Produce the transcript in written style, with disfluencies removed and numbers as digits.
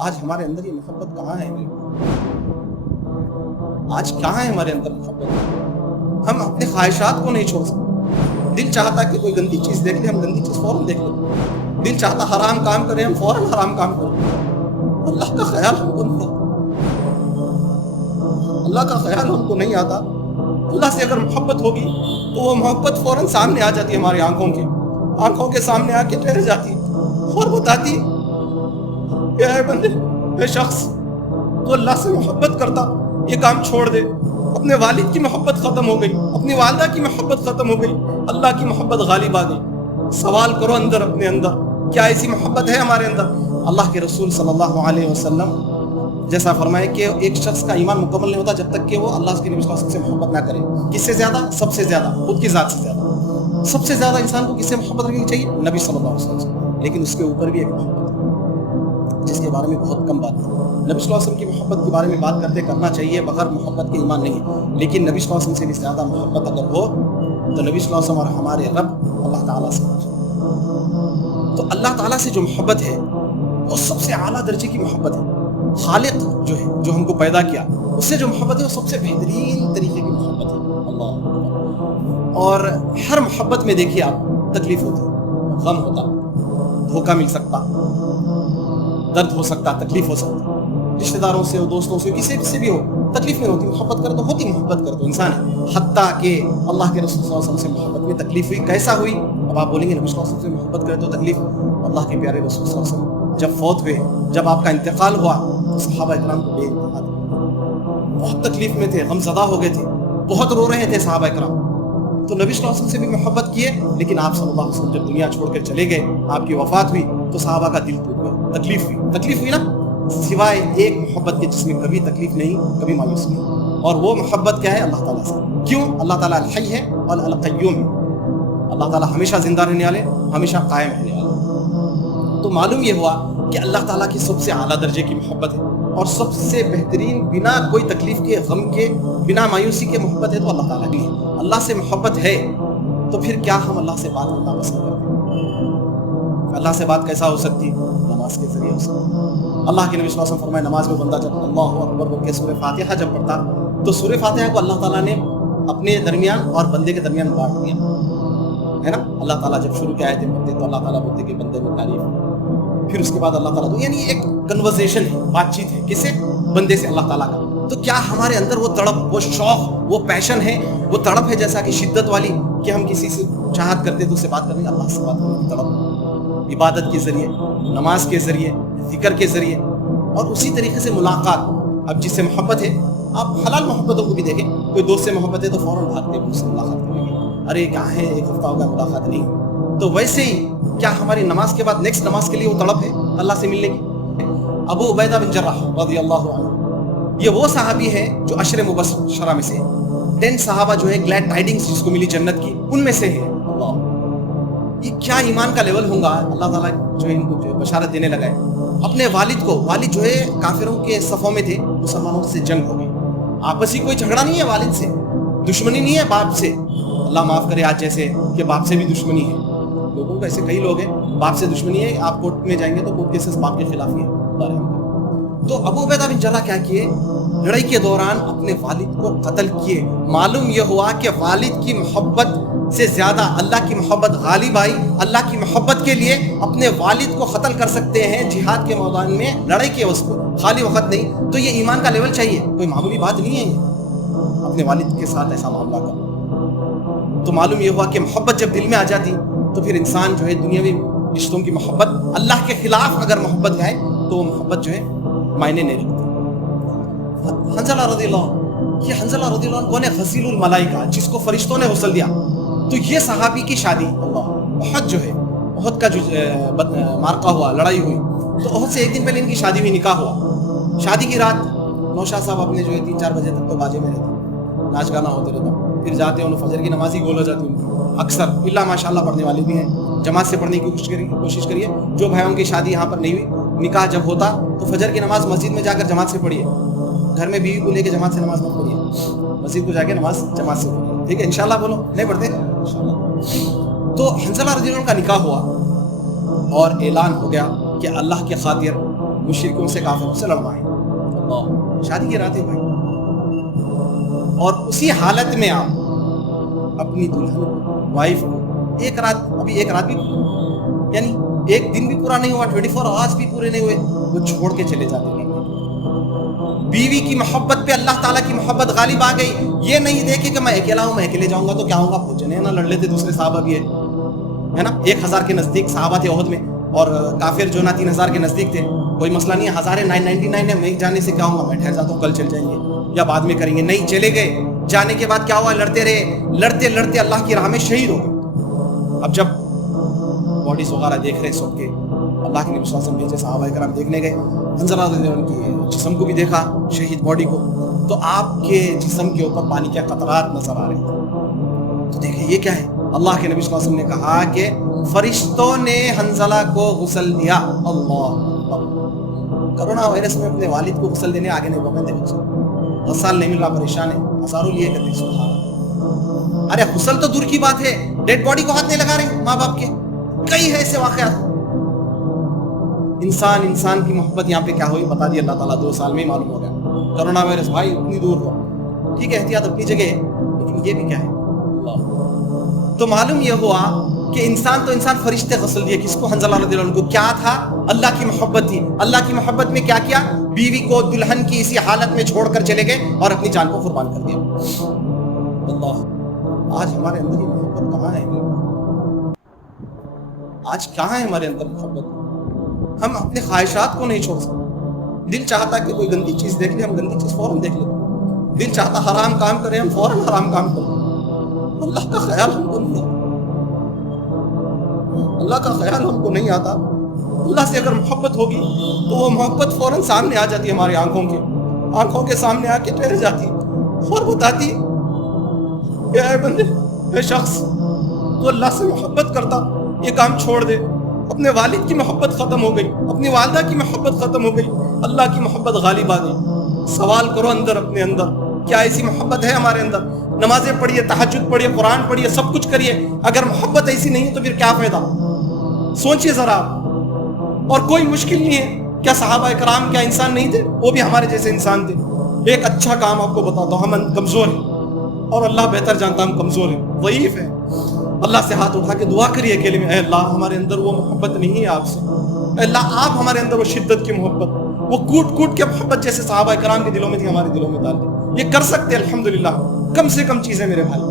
آج ہمارے اندر یہ محبت کہاں ہے؟ آج کہاں ہے ہمارے اندر محبت؟ ہم اپنے خواہشات کو نہیں چھوڑ سکتے. دل چاہتا کہ کوئی گندی چیز دیکھ لیں، ہم گندی چیز فوراً دیکھ لیں. دل چاہتا حرام کام کریں، ہم فوراً حرام کام کریں. اللہ کا خیال ہم کو نہیں آتا. اللہ کا خیال ہم کو نہیں آتا. اللہ سے اگر محبت ہوگی تو وہ محبت فوراً سامنے آ جاتی ہے، ہماری آنکھوں کے سامنے آ کے ٹھہر جاتی اور بتاتی کہ اے بندے، اے شخص، تو اللہ سے محبت کرتا، یہ کام چھوڑ دے. اپنے والد کی محبت ختم ہو گئی، اپنی والدہ کی محبت ختم ہو گئی، اللہ کی محبت غالب آ گئی. سوال کرو اپنے اندر، کیا ایسی محبت ہے ہمارے اندر؟ اللہ کے رسول صلی اللہ علیہ وسلم جیسا فرمائے کہ ایک شخص کا ایمان مکمل نہیں ہوتا جب تک کہ وہ اللہ کے نبی صلی اللہ علیہ وسلم سے محبت نہ کرے. کس سے زیادہ؟ سب سے زیادہ، خود کی ذات سے زیادہ. سب سے زیادہ انسان کو کس سے محبت رکھنی چاہیے؟ نبی صلی اللہ علیہ وسلم. لیکن اس کے اوپر بھی ایک محبت ہے جس کے بارے میں بہت کم بات ہے. نبی صلی اللہ علیہ وسلم کی محبت کے بارے میں بات کرنا چاہیے، بغیر محبت کے ایمان نہیں. لیکن نبی صلی اللہ علیہ وسلم سے بھی زیادہ محبت اگر ہو تو نبی صلی اللہ علیہ وسلم اور ہمارے رب اللہ تعالیٰ سے. تو اللہ تعالیٰ سے جو محبت ہے وہ سب سے اعلیٰ درجے کی محبت ہے. خالق جو ہے، جو ہم کو پیدا کیا، اس سے جو محبت ہے وہ سب سے بہترین طریقے کی محبت ہے. اللہ. اور ہر محبت میں دیکھیے آپ، تکلیف ہوتی، غم ہوتا، دھوکہ مل سکتا، درد ہو سکتا، تکلیف ہو سکتا. رشتہ داروں سے ہو، دوستوں سے ہو، کسی سے بھی ہو، تکلیف نہیں ہوتی. محبت کرے تو ہوتی، محبت کرے تو انسان ہے. حتیٰ کہ اللہ کے رسول صلی اللہ علیہ وسلم سے محبت میں تکلیف ہوئی. کیسا ہوئی؟ اب آپ بولیں گے نبی صلی اللہ علیہ وسلم سے محبت کرے تو تکلیف. اللہ کے پیارے رسول صلی اللہ علیہ وسلم جب فوت ہوئے، جب آپ کا انتقال ہوا تو صحابہ اکرام کو بے انتہا بہت تکلیف میں تھے، غم زدہ ہو گئے تھے، بہت رو رہے تھے صحابہ اکرام. تو نبی صلی اللہ علیہ وسلم سے بھی محبت کیے. لیکن آپ صلی اللہ علیہ وسلم جب دنیا چھوڑ کر چلے گئے، آپ کی وفات ہوئی تو صحابہ کا دل ٹوٹ گیا، تکلیف ہوئی نا. سوائے ایک محبت کے جس میں کبھی تکلیف نہیں، کبھی مایوسی نہیں. اور وہ محبت کیا ہے؟ اللہ تعالیٰ سے. کیوں؟ اللہ تعالیٰ الحی ہے اور القیوم ہے. اللہ تعالیٰ ہمیشہ زندہ رہنے والے، ہمیشہ قائم رہنے والے. تو معلوم یہ ہوا کہ اللہ تعالیٰ کی سب سے اعلیٰ درجے کی محبت ہے اور سب سے بہترین، بنا کوئی تکلیف کے، غم کے، بنا مایوسی کے محبت ہے تو اللہ تعالیٰ کی ہے. اللہ سے محبت ہے تو پھر کیا ہم اللہ سے بات کرنا پسند کرتے ہیں؟ اللہ سے بات کیسا ہو سکتی؟ نماز کے ذریعے ہو سکتی. اللہ کے نبی صلی اللہ علیہ وسلم فرمائے، نماز میں بندہ جب اللہ اکبر بول کے سورہ فاتحہ جب پڑھتا تو سورہ فاتحہ کو اللہ تعالیٰ نے اپنے درمیان اور بندے کے درمیان بانٹ دیا ہے نا. اللہ تعالیٰ جب شروع کی آیتیں پڑھتے تو اللہ تعالیٰ بولتے کہ بندے میں تعریف، پھر اس کے بعد اللہ تعالیٰ، تو یعنی ایک کنورزیشن ہے، بات چیت ہے، کس سے؟ بندے سے اللہ تعالیٰ کا. تو کیا ہمارے اندر وہ تڑپ، وہ شوق، وہ پیشن ہے، وہ تڑپ ہے جیسا کہ شدت والی، کہ ہم کسی سے چاہت کرتے تو اس سے بات کریں؟ اللہ سے بات کرنے کی تڑپ، عبادت کے ذریعے، نماز کے ذریعے، ذکر کے ذریعے، اور اسی طریقے سے ملاقات. اب جس سے محبت ہے، آپ حلال محبتوں کو بھی دیکھیں. کوئی دوست سے محبت ہے تو فوراً بھاگتے ہیں اس سے ملاقات کریں گے. ارے کہاں ہے، ایک ہفتہ ہو گیا ملاقات نہیں. تو ویسے ہی کیا ہماری نماز کے بعد نیکسٹ نماز کے لیے وہ تڑپ ہے اللہ سے ملنے کی؟ ابو عبیدہ بن جراح رضی اللہ عنہ، یہ وہ صحابی ہے جو عشر مبشرہ میں سے 10 صحابہ جو ہے گلیڈ ٹائڈنگز جس کو ملی جنت کی، ان میں سے ہے. اللہ، یہ کیا ایمان کا لیول ہوگا. اللہ تعالیٰ جو ان کو بشارت دینے لگا ہے. اپنے والد جو ہے کافروں کے صفوں میں تھے، مسلمانوں سے جنگ ہو گئی. آپس ہی کوئی جھگڑا نہیں ہے والد سے، دشمنی نہیں ہے باپ سے. اللہ معاف کرے آج جیسے کہ باپ سے بھی دشمنی ہے. لوگوں کا ایسے کئی لوگ ہیں، باپ سے دشمنی ہے. آپ کورٹ میں جائیں گے تو کورٹ کیسز باپ کے خلاف ہی ہے. تو ابو عبیدہ بن جراح کیا کیے؟ لڑائی کے دوران اپنے والد کو قتل کیے. معلوم یہ ہوا کہ والد کی محبت سے زیادہ اللہ کی محبت غالب آئی. اللہ کی محبت کے لیے اپنے والد کو قتل کر سکتے ہیں جہاد کے میدان میں، لڑائی کے وقت، خالی وقت نہیں. تو یہ ایمان کا لیول چاہیے، کوئی معمولی بات نہیں ہے یہ، اپنے والد کے ساتھ ایسا معاملہ کرنا. تو معلوم یہ ہوا کہ محبت جب دل میں آ جاتی تو پھر انسان جو ہے دنیاوی رشتوں کی محبت، اللہ کے خلاف اگر محبت ہے تو وہ محبت جو ہے معنی نہیں رکھتی. حنظلہ رضی اللہ عنہ، یہ حنظلہ رضی اللہ عنہ کون ہے؟ غسیل الملائکہ، جس کو فرشتوں نے غسل دیا. تو یہ صحابی کی شادی، اللہ، احد جو ہے، احد کا جو مارکہ ہوا، لڑائی ہوئی، تو احد سے ایک دن پہلے ان کی شادی ہوئی، نکاح ہوا. شادی کی رات نوشاد صاحب اپنے جو ہے 3-4 بجے تک تو باجے میں رہتے، ناچ گانا ہوتے رہتا. پھر جاتے ہیں، فجر کی نماز ہی گول ہو جاتی ان کی اکثر، اللہ ماشاء اللہ پڑھنے والے بھی ہیں. جماعت سے پڑھنے کی کوشش کریے. جو بھائیوں کی شادی یہاں پر نہیں ہوئی، نکاح جب ہوتا تو فجر کی نماز مسجد میں جا کر جماعت سے پڑھیے. گھر میں بیوی کو لے کے جماعت سے نماز مت پڑھیے، مسجد کو جا کے نماز جماعت سے پڑھیے. ٹھیک ہے؟ انشاءاللہ بولو، نہیں پڑھتے انشاءاللہ. تو حنظلہ رضی اللہ عنہ کا نکاح ہوا اور اعلان ہو گیا کہ اللہ کے خاطر مشرکوں سے کافروں سے لڑوائیں. شادی کی رات ہے بھائی, اور اسی حالت میں آپ اپنی دلہن وائف کو ایک رات بھی یعنی ایک دن بھی پورا نہیں ہوا, 24 آورس بھی پورے نہیں ہوئے, وہ چھوڑ کے چلے جاتے ہیں. بیوی کی محبت پہ اللہ تعالیٰ کی محبت غالب آ گئی. یہ نہیں دیکھے کہ میں اکیلا ہوں, میں اکیلے جاؤں گا تو کیا ہوگا, پوچھنے نہ لڑ لیتے دوسرے صحابہ بھی ہے نا. 1000 کے نزدیک صحابہ تھے احد میں, اور کافر جو نا 3000 کے نزدیک تھے. کوئی مسئلہ نہیں ہے, 999 ہے, میں جانے سے کیا ہوگا, میں ٹھہر جاتا ہوں, کل چل جائیں گے یا بعد میں کریں گے. نہیں, چلے گئے. جانے کے بعد کیا ہوا, لڑتے رہے, لڑتے لڑتے اللہ کی راہ میں شہید ہو گئے. اب جب باڈیز وغیرہ دیکھ رہے سب کے, اللہ کے نبی صلی اللہ علیہ وسلم بھیجے, صحابہ کرام دیکھنے گئے, حنظلہ رضی اللہ عنہ کی جسم کو بھی دیکھا, شہید باڈی کو, تو آپ کے جسم کے اوپر پانی کے قطرات نظر آ رہے تھے. تو دیکھیں یہ کیا ہے, اللہ کے نبی صلی اللہ علیہ وسلم نے کہا کہ فرشتوں نے حنظلہ کو غسل دیا. اللہ, کرونا وائرس میں اپنے والد کو غسل دینے آگے نہیں بڑھتے بچے, 10 سال نہیں مل رہا, پریشان ہے, ہزاروں لیے کرتے. سبحان اللہ. ارے غسل تو دور کی بات ہے, ڈیڈ باڈی کو ہاتھ نہیں لگا رہے ماں باپ کے. کئی ہے ایسے واقعات. انسان کی محبت یہاں پہ کیا ہوئی بتا دی اللہ تعالیٰ, 2 سال میں ہی معلوم ہو گیا. کرونا وائرس بھائی اتنی دور ہو, ٹھیک ہے احتیاط اپنی جگہ ہے, لیکن یہ بھی کیا ہے. تو معلوم یہ ہوا کہ انسان تو انسان, فرشتے غسل دیے کس کو, حنظلہ رضی اللہ عنہ کو. کیا تھا, اللہ کی محبت تھی. اللہ کی محبت میں کیا کیا, بیوی کو دلہن کی اسی حالت میں چھوڑ کر چلے گئے اور اپنی جان کو قربان کر دیا. اللہ, آج ہمارے اندر یہ محبت کہاں ہے, آج کہاں ہے ہمارے اندر محبت. ہم اپنے خواہشات کو نہیں چھوڑ سکتے. دل چاہتا کہ کوئی گندی چیز دیکھ لے, ہم گندی چیز فوراً دیکھ لیتے. دل چاہتا حرام کام کریں, ہم فوراً حرام کام کریں. اللہ کا خیال ہم کو نہیں آتا, اللہ کا خیال ہم کو نہیں آتا. اللہ سے اگر محبت ہوگی تو وہ محبت فوراً سامنے آ جاتی ہے, ہماری آنکھوں کے سامنے آ کے ٹھہر جاتی اور بتاتی کہ اے بندے, اے شخص, تو اللہ سے محبت کرتا, یہ کام چھوڑ دے. اپنے والد کی محبت ختم ہو گئی, اپنی والدہ کی محبت ختم ہو گئی, اللہ کی محبت غالب آ گئی. سوال کرو اندر اپنے اندر, کیا ایسی محبت ہے ہمارے اندر؟ نمازیں پڑھیے, تہجد پڑھیے, قرآن پڑھیے, سب کچھ کریے, اگر محبت ایسی نہیں ہے تو پھر کیا فائدہ. سوچئے ذرا. اور کوئی مشکل نہیں ہے, کیا صحابہ کرام کیا انسان نہیں تھے, وہ بھی ہمارے جیسے انسان تھے. ایک اچھا کام آپ کو بتاتا ہوں, ہم کمزور ہیں اور اللہ بہتر جانتا ہم کمزور ہیں, ضعیف ہیں. اللہ سے ہاتھ اٹھا کے دعا کریے اکیلے میں, اے اللہ ہمارے اندر وہ محبت نہیں ہے آپ سے, اے اللہ آپ ہمارے اندر وہ شدت کی محبت, وہ کوٹ کوٹ کے محبت جیسے صحابہ کرام کے دلوں میں تھی, ہمارے دلوں میں ڈال دیں. یہ کر سکتے الحمدللہ, کم سے کم چیزیں میرے بھائی.